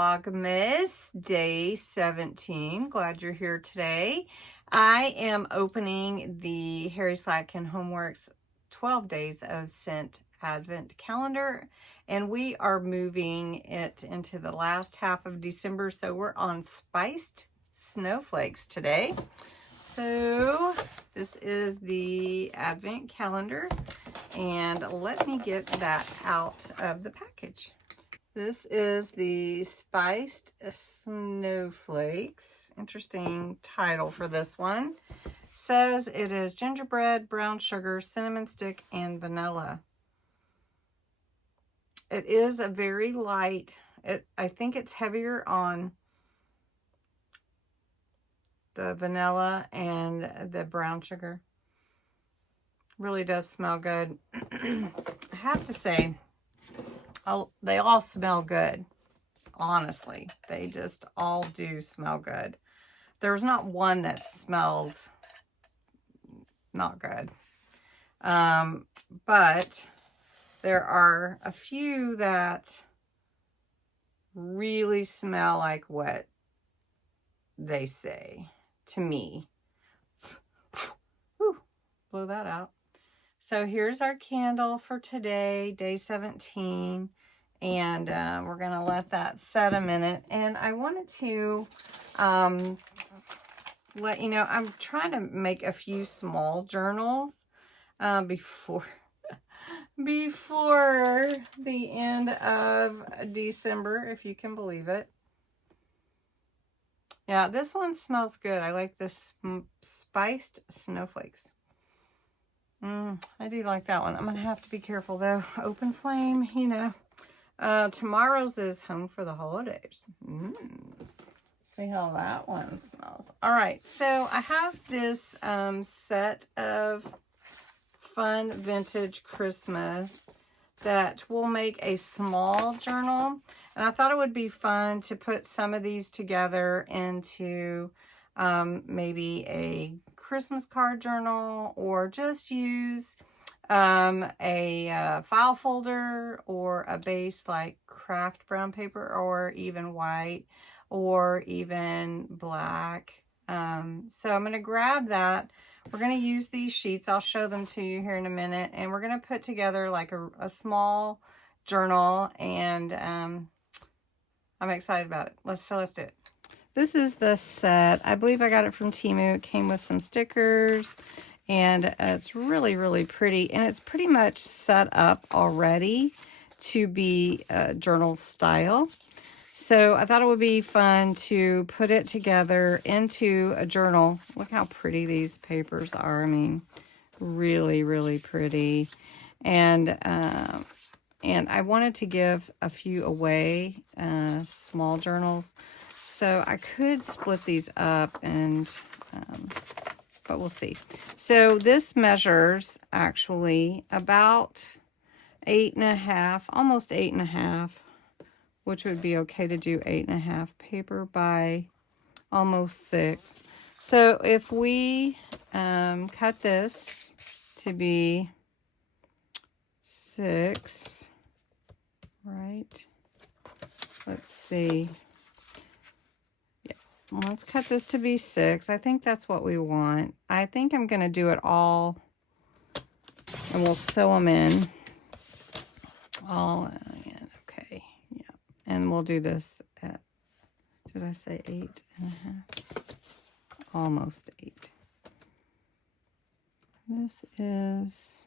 Vlogmas Day 17. Glad you're here today. I am opening the Harry Slatkin Homeworks 12 Days of Scent Advent Calendar, and we are moving it into the last half of December, so we're on Spiced Snowflakes today. So this is the Advent Calendar, and let me get that out of the package. This is the Spiced Snowflakes. Interesting title for this one. Says it is gingerbread, brown sugar, cinnamon stick, and vanilla. It is a very light, I think it's heavier on the vanilla and the brown sugar. Really does smell good. I have to say, they all smell good. Honestly, they just all do smell good. There's not one that smelled not good. But there are a few that really smell like what they say to me. Whew, blow that out. So here's our candle for today, day 17. And we're going to let that set a minute. And I wanted to let you know, I'm trying to make a few small journals before the end of December, if you can believe it. Yeah, this one smells good. I like this Spiced Snowflakes. I do like that one. I'm going to have to be careful, though. Open flame, you know. Tomorrow's is Home for the Holidays. See how that one smells. All right, so I have this set of fun vintage Christmas that will make a small journal. And I thought it would be fun to put some of these together into maybe a Christmas card journal, or just use a file folder or a base like craft brown paper, or even white, or even black. So I'm going to grab that. We're going to use these sheets. I'll show them to you here in a minute. And we're going to put together like a small journal. And I'm excited about it. Let's do it. This is the set. I believe I got it from Temu. It came with some stickers. And it's really, really pretty. And it's pretty much set up already to be journal style. So I thought it would be fun to put it together into a journal. Look how pretty these papers are. I mean, really, really pretty. And I wanted to give a few away, small journals. So I could split these up, and but we'll see. So this measures actually about 8.5, almost 8.5. Which would be okay to do 8.5 paper by almost 6. So if we cut this to be 6, right? Let's see. Yeah, let's cut this to be 6. I think that's what we want. I think I'm going to do it all, and we'll sew them in. All in. Okay. Yeah. And we'll do this at, did I say 8.5? Almost 8. This is,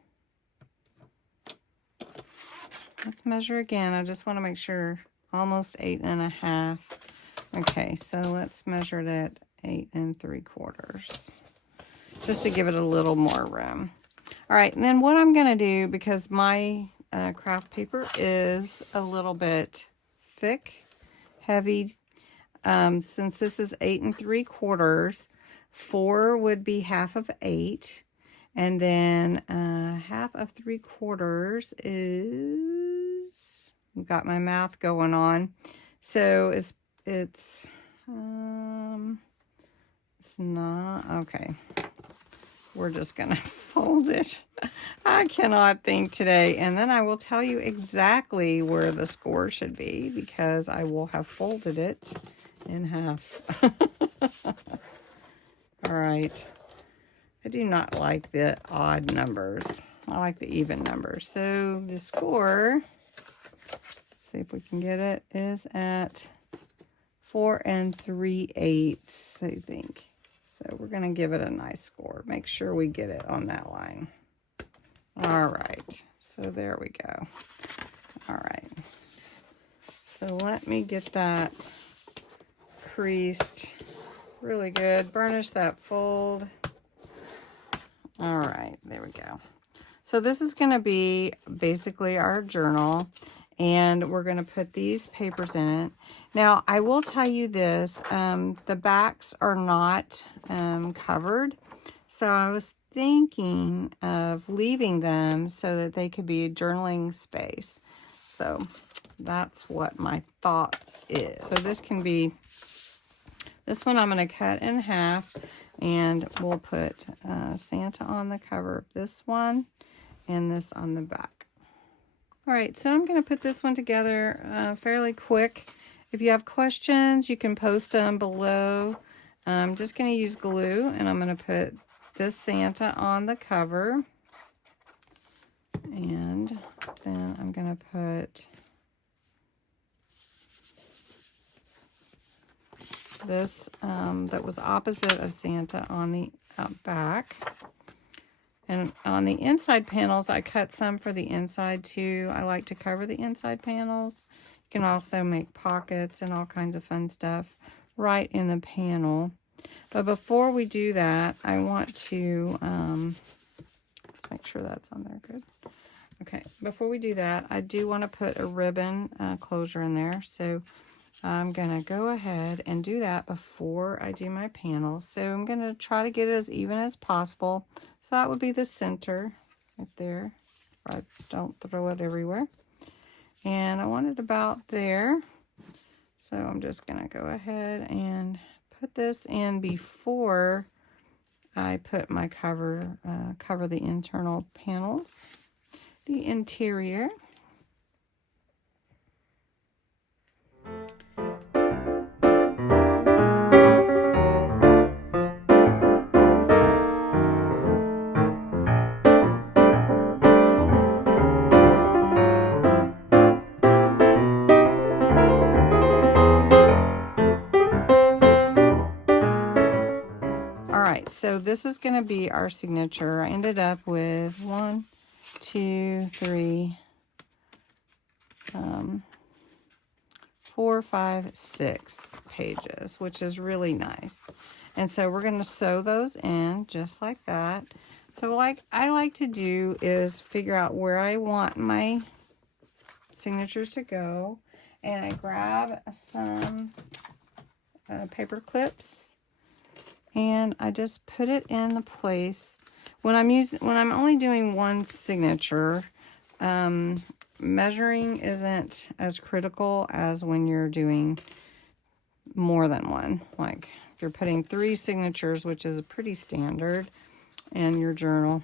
let's measure again. I just want to make sure. Almost 8.5. Okay, so let's measure it at 8 3/4. Just to give it a little more room. All right, and then what I'm going to do, because my craft paper is a little bit thick, heavy, since this is 8 3/4, 4 would be half of 8, and then half of 3/4 is, got my math going on, so it's not okay. we're just going to fold it. I cannot think today. And then I will tell you exactly where the score should be because I will have folded it in half. All right. I do not like the odd numbers. I like the even numbers. So the score, see if we can get it, is at 4 3/8, I think. So we're going to give it a nice score. Make sure we get it on that line. All right. So there we go. All right. So let me get that creased really good. Burnish that fold. All right. There we go. So this is going to be basically our journal. And we're going to put these papers in it. Now, I will tell you this. The backs are not covered. So I was thinking of leaving them so that they could be a journaling space. So that's what my thought is. So this can be, this one I'm going to cut in half. And we'll put Santa on the cover of this one and this on the back. All right, so I'm going to put this one together fairly quick. If you have questions, you can post them below. I'm just going to use glue, and I'm going to put this Santa on the cover. And then I'm going to put this that was opposite of Santa on the back. And on the inside panels, I cut some for the inside too. I like to cover the inside panels. You can also make pockets and all kinds of fun stuff right in the panel. But before we do that, I want to, let's make sure that's on there good. Okay, before we do that, I do want to put a ribbon closure in there. So I'm going to go ahead and do that before I do my panels. So I'm going to try to get it as even as possible. So that would be the center right there. I don't throw it everywhere. And I want it about there. So I'm just going to go ahead and put this in before I put my cover the internal panels, the interior. So this is going to be our signature. I ended up with 1, 2, 3, 4, 5, 6 pages, which is really nice. And so we're going to sew those in just like that. So like I like to do is figure out where I want my signatures to go. And I grab some paper clips. And I just put it in the place. When I'm only doing one signature, measuring isn't as critical as when you're doing more than one. Like if you're putting 3 signatures, which is pretty standard in your journal.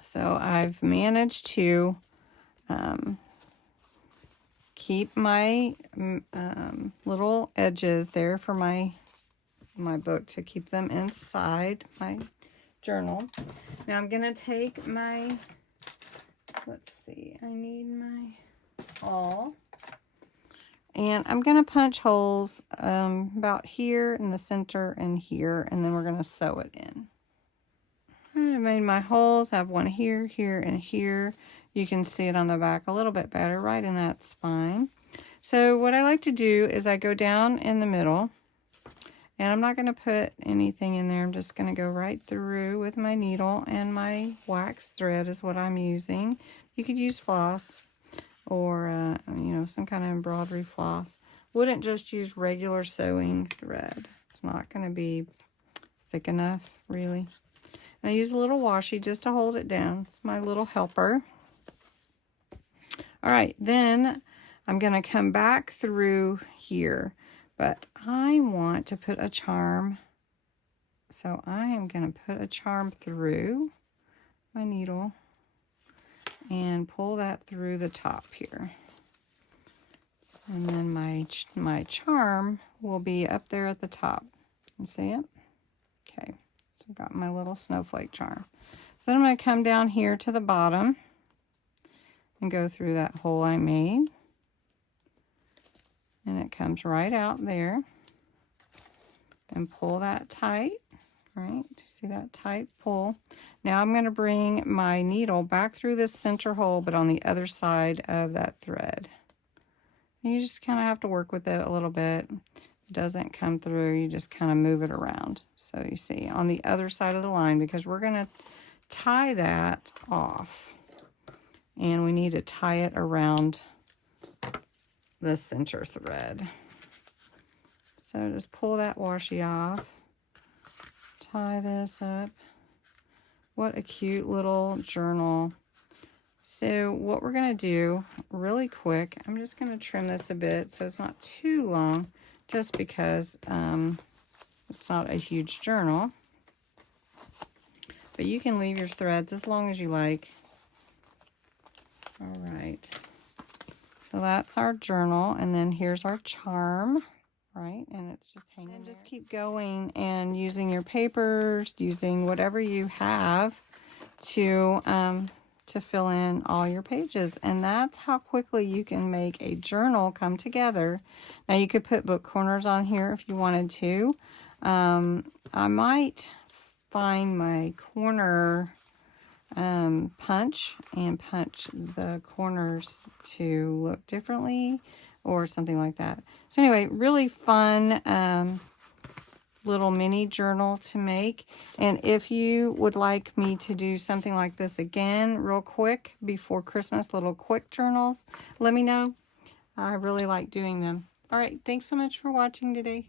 So I've managed to keep my little edges there for my book to keep them inside my journal. Now I'm going to take my, let's see, I need my awl. And I'm going to punch holes about here in the center and here, and then we're going to sew it in. I made my holes. I have one here, here, and here. You can see it on the back a little bit better right in that spine. So what I like to do is I go down in the middle. And I'm not going to put anything in there. I'm just going to go right through with my needle, and my wax thread is what I'm using. You could use floss or, some kind of embroidery floss. Wouldn't just use regular sewing thread. It's not going to be thick enough, really. And I use a little washi just to hold it down. It's my little helper. All right, then I'm going to come back through here. But I want to put a charm So I am going to put a charm through my needle and pull that through the top here. And then my charm will be up there at the top. You see it? Okay, so I've got my little snowflake charm. So then I'm going to come down here to the bottom and go through that hole I made. And it comes right out there. And pull that tight, right? See that tight pull? Now I'm going to bring my needle back through this center hole, but on the other side of that thread. And you just kind of have to work with it a little bit. If it doesn't come through, you just kind of move it around. So you see, on the other side of the line, because we're going to tie that off. And we need to tie it around the center thread. So just pull that washi off, tie this up. What a cute little journal. So what we're going to do really quick, I'm just going to trim this a bit so it's not too long, just because it's not a huge journal. But you can leave your threads as long as you like. All right. So that's our journal, and then here's our charm. Right, and it's just hanging. And just keep going and using your papers, using whatever you have to fill in all your pages. And that's how quickly you can make a journal come together. Now you could put book corners on here if you wanted to. I might find my corner punch and punch the corners to look differently, or something like that. So anyway, really fun little mini journal to make. And if you would like me to do something like this again real quick before Christmas, little quick journals, let me know. I really like doing them. All right, thanks so much for watching today.